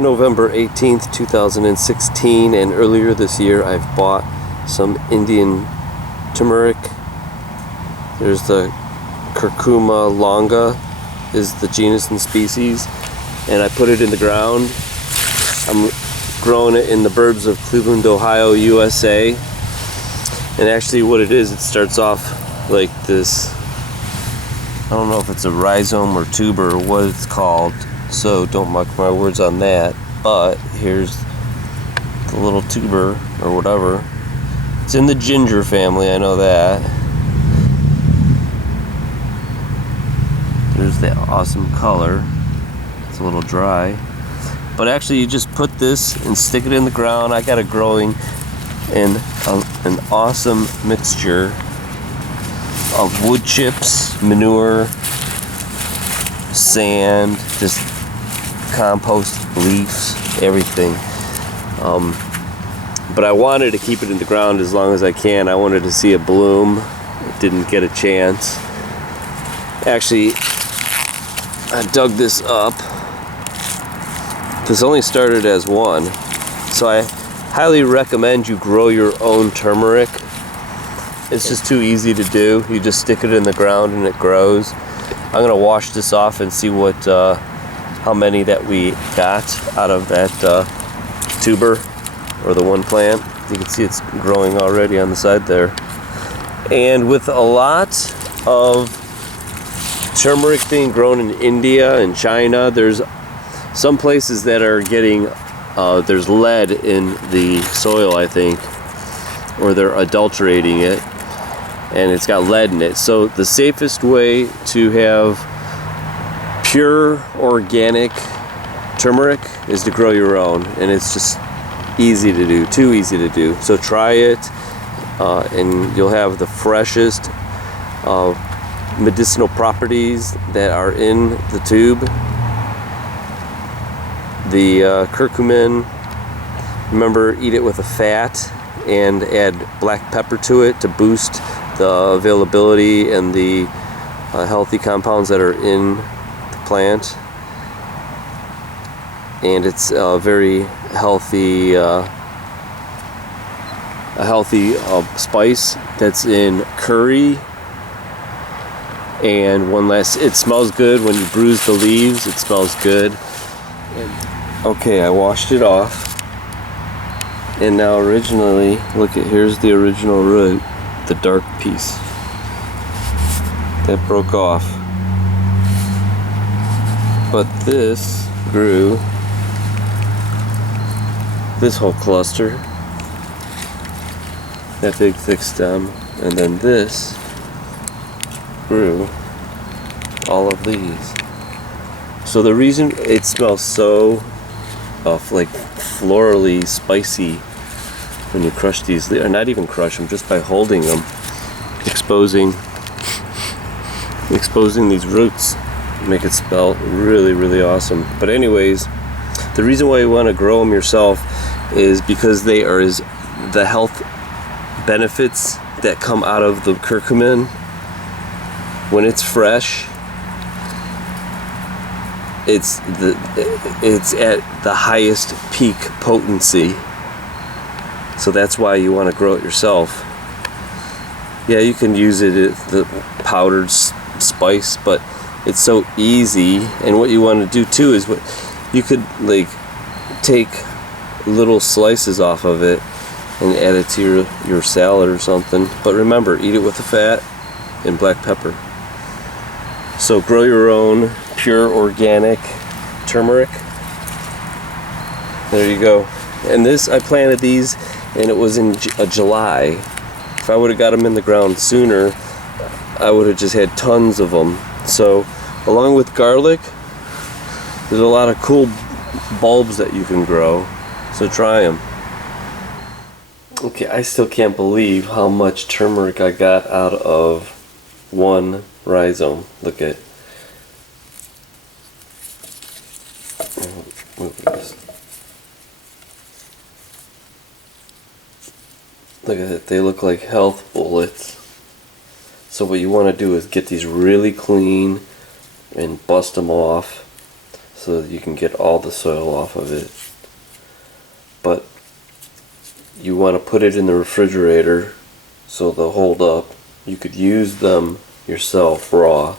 November 18th, 2016, and earlier this year I've bought some Indian turmeric. There's the curcuma longa is the genus and species, and I put it in the ground. I'm growing it in the burbs of Cleveland, Ohio, USA. And actually what it is, it starts off like this, I don't know if it's a rhizome or tuber or what it's called, so don't mark my words on that, but here's the little tuber or whatever. It's in the ginger family, I know that. There's that awesome color. It's a little dry, but actually you just put this and stick it in the ground. I got it growing in an awesome mixture of wood chips, manure, sand, just compost, leaves, everything. But I wanted to keep it in the ground as long as I can. I wanted to see it bloom. It didn't get a chance. Actually, I dug this up. This only started as one. So I highly recommend you grow your own turmeric. It's just too easy to do. You just stick it in the ground and it grows. I'm gonna wash this off and see what how many that we got out of that tuber or the one plant. You can see it's growing already on the side there. And with a lot of turmeric being grown in India and China, there's some places that are getting there's lead in the soil, I think, or they're adulterating it, and it's got lead in it. So the safest way to have pure organic turmeric is to grow your own, and it's just easy to do, too easy to do. So try it, and you'll have the freshest medicinal properties that are in the tube. The curcumin, remember, eat it with a fat and add black pepper to it to boost the availability and the healthy compounds that are in the plant. And it's a very healthy, spice that's in curry. And one last, it smells good when you bruise the leaves. It smells good. Okay, I washed it off, and now originally, look at, here's the original root, the dark piece that broke off. But this grew, this whole cluster, that big thick stem, and then this grew all of these. So the reason it smells so like florally spicy when you crush these, or not even crush them, just by holding them, exposing these roots, make it smell really, really awesome. But anyways, the reason why you want to grow them yourself is because they are the health benefits that come out of the curcumin when it's fresh. It's at the highest peak potency, so that's why you want to grow it yourself. Yeah, you can use it as the powdered spice, but it's so easy. And what you want to do too is, what you could like take little slices off of it and add it to your salad or something. But remember, eat it with the fat and black pepper. So grow your own pure organic turmeric. There you go. And this, I planted these, and it was in July. If I would have got them in the ground sooner, I would have just had tons of them. So along with garlic, there's a lot of cool bulbs that you can grow. So try them. Okay, I still can't believe how much turmeric I got out of one rhizome. Look at, look at it, they look like health bullets. So what you want to do is get these really clean and bust them off so that you can get all the soil off of it. But you want to put it in the refrigerator so they'll hold up. You could use them yourself raw,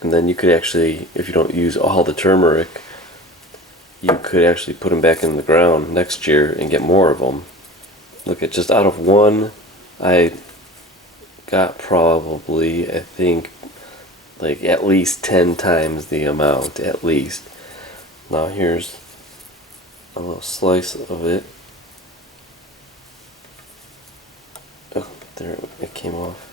and then you could actually, if you don't use all the turmeric, you could actually put them back in the ground next year and get more of them. Look at, just out of one, I got probably, I think, like at least 10 times the amount, at least. Now here's a little slice of it. Oh, there, it came off.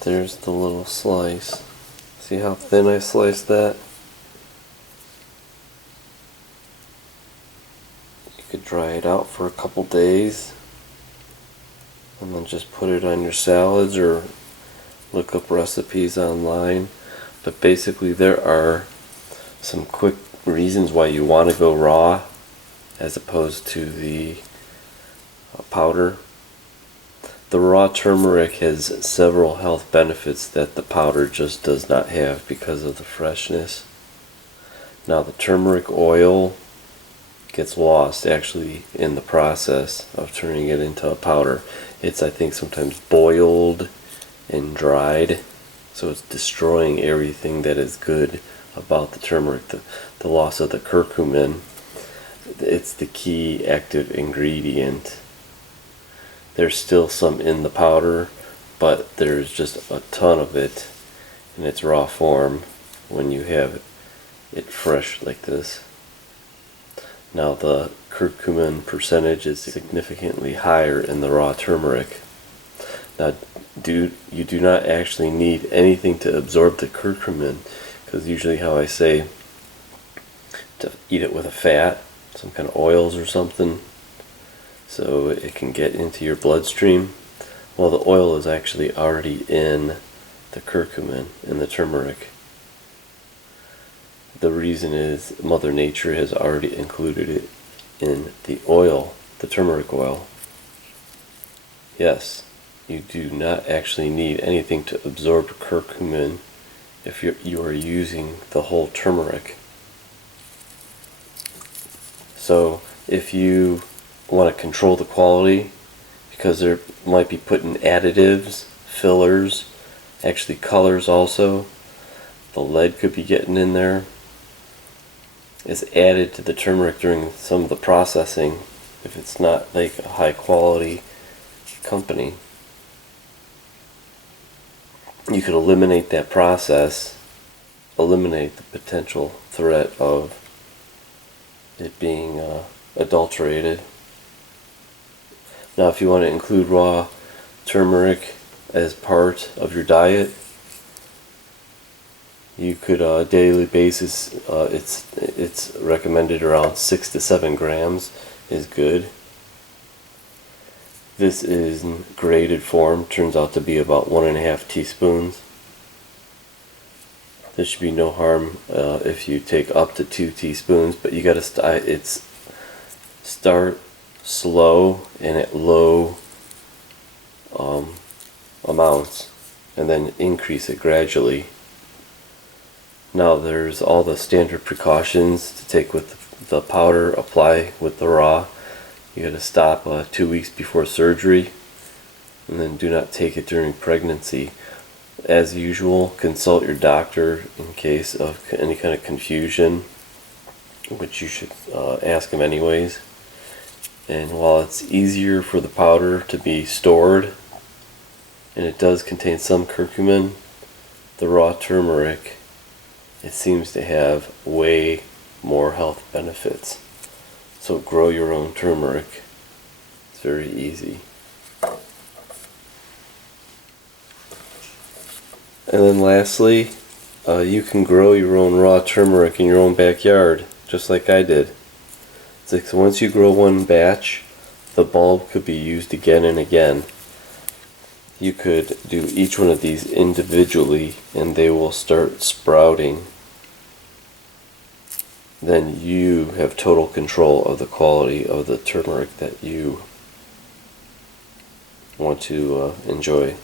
There's the little slice. See how thin I sliced that? You could dry it out for a couple days and then just put it on your salads or look up recipes online. But basically there are some quick reasons why you want to go raw as opposed to the powder. The raw turmeric has several health benefits that the powder just does not have because of the freshness. Now the turmeric oil gets lost actually in the process of turning it into a powder. It's, I think, sometimes boiled and dried, so it's destroying everything that is good about the turmeric. The loss of the curcumin, it's the key active ingredient. There's still some in the powder, but there's just a ton of it in its raw form when you have it fresh like this. Now the curcumin percentage is significantly higher in the raw turmeric. Now you do not actually need anything to absorb the curcumin, because usually how I say to eat it with a fat, some kind of oils or something, so it can get into your bloodstream. Well, the oil is actually already in the curcumin, in the turmeric. The reason is Mother Nature has already included it in the oil, the turmeric oil. Yes, you do not actually need anything to absorb curcumin if you are using the whole turmeric. So if you want to control the quality, because there might be put in additives, fillers, actually colors also, the lead could be getting in there, is added to the turmeric during some of the processing if it's not like a high quality company. You could eliminate that process, eliminate the potential threat of it being adulterated. Now if you want to include raw turmeric as part of your diet, you could daily basis, it's recommended around 6 to 7 grams is good. This is in graded form, turns out to be about 1.5 teaspoons. There should be no harm if you take up to 2 teaspoons, but you gotta start slow and at low amounts, and then increase it gradually. Now there's all the standard precautions to take with the powder, apply with the raw. You got to stop 2 weeks before surgery, and then do not take it during pregnancy. As usual, consult your doctor in case of any kind of confusion, which you should ask him anyways. And while it's easier for the powder to be stored, and it does contain some curcumin, the raw turmeric, it seems to have way more health benefits. So grow your own turmeric. It's very easy. And then lastly, you can grow your own raw turmeric in your own backyard, just like I did. It's like, so once you grow one batch, the bulb could be used again and again. You could do each one of these individually and they will start sprouting. Then you have total control of the quality of the turmeric that you want to enjoy.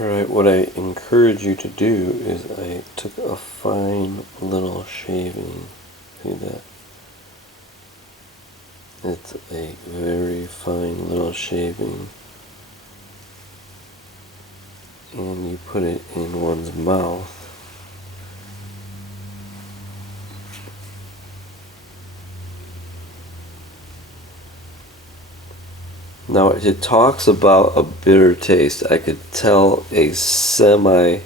Alright, what I encourage you to do is I took a fine little shaving. See that? It's a very fine little shaving. And you put it in one's mouth. Now it talks about a bitter taste. I could tell a semi-bitter.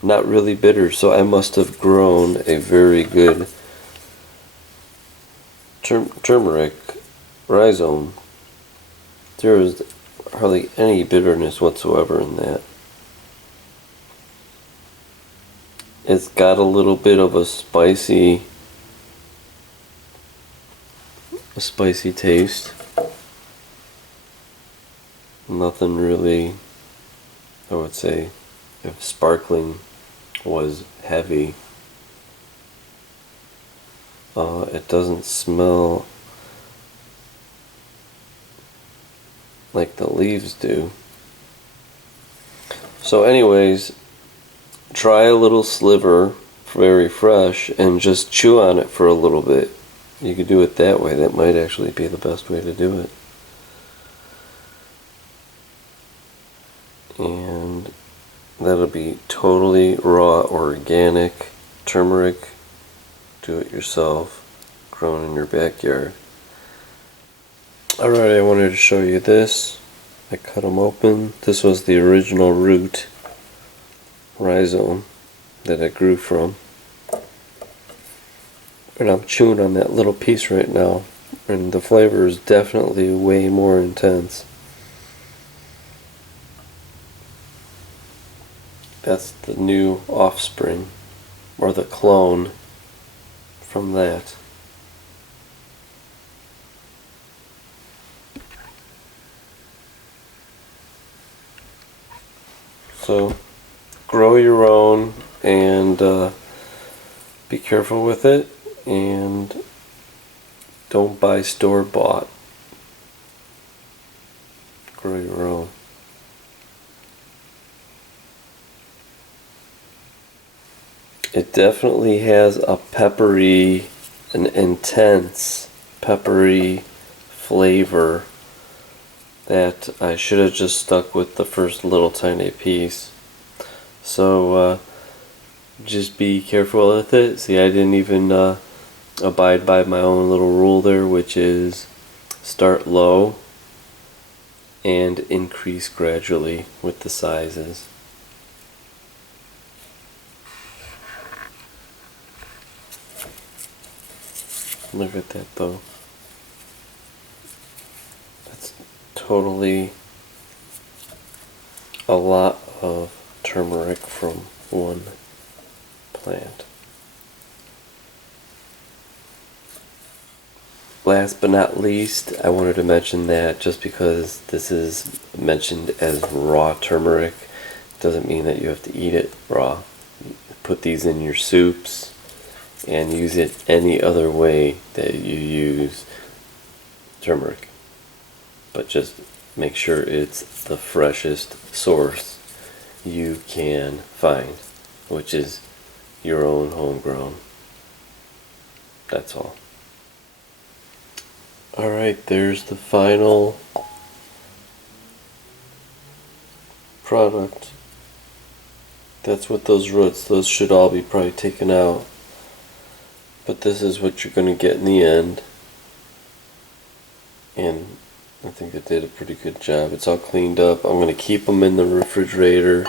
Not really bitter, so I must have grown a very good turmeric rhizome. There is hardly any bitterness whatsoever in that. It's got a little bit of a spicy taste. Nothing really, I would say, if sparkling was heavy. It doesn't smell like the leaves do. So anyways, try a little sliver, very fresh, and just chew on it for a little bit. You could do it that way. That might actually be the best way to do it. And that'll be totally raw, organic turmeric, do it yourself, grown in your backyard. Alright, I wanted to show you this. I cut them open. This was the original root rhizome that I grew from. And I'm chewing on that little piece right now, and the flavor is definitely way more intense. That's the new offspring, or the clone from that. So grow your own, and be careful with it, and don't buy store-bought. Grow your own. It definitely has a peppery, an intense peppery flavor that I should have just stuck with the first little tiny piece. So just be careful with it. See, I didn't even abide by my own little rule there, which is start low and increase gradually with the sizes. Look at that though. That's totally a lot of turmeric from one plant. Last but not least, I wanted to mention that just because this is mentioned as raw turmeric doesn't mean that you have to eat it raw. Put these in your soups and use it any other way that you use turmeric. But just make sure it's the freshest source you can find, which is your own homegrown. That's all. Alright, there's the final product. That's what those roots, those should all be probably taken out. But this is what you're going to get in the end. And I think they did a pretty good job. It's all cleaned up. I'm going to keep them in the refrigerator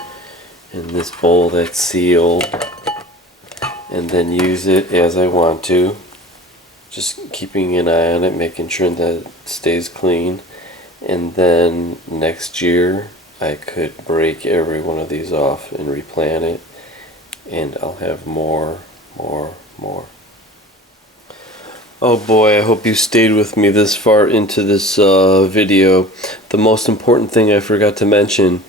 in this bowl that's sealed, and then use it as I want to. Just keeping an eye on it, making sure that it stays clean. And then next year I could break every one of these off and replant it, and I'll have more. Oh boy, I hope you stayed with me this far into this video. The most important thing I forgot to mention,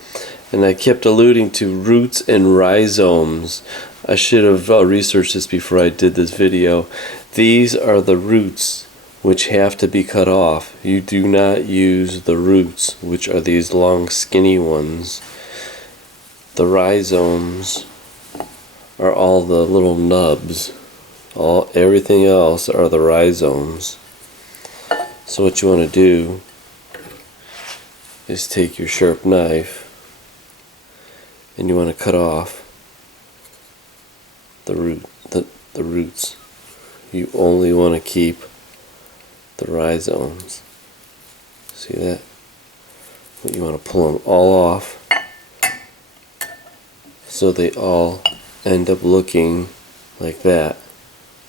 and I kept alluding to roots and rhizomes. I should have researched this before I did this video. These are the roots which have to be cut off. You do not use the roots, which are these long skinny ones. The rhizomes are all the little nubs. Everything else are the rhizomes. So what you want to do is take your sharp knife and you want to cut off the roots. You only want to keep the rhizomes. See that? You want to pull them all off so they all end up looking like that.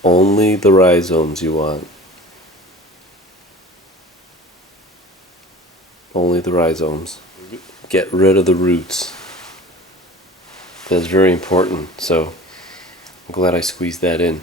Only the rhizomes you want. Only the rhizomes. Get rid of the roots. That's very important, so I'm glad I squeezed that in.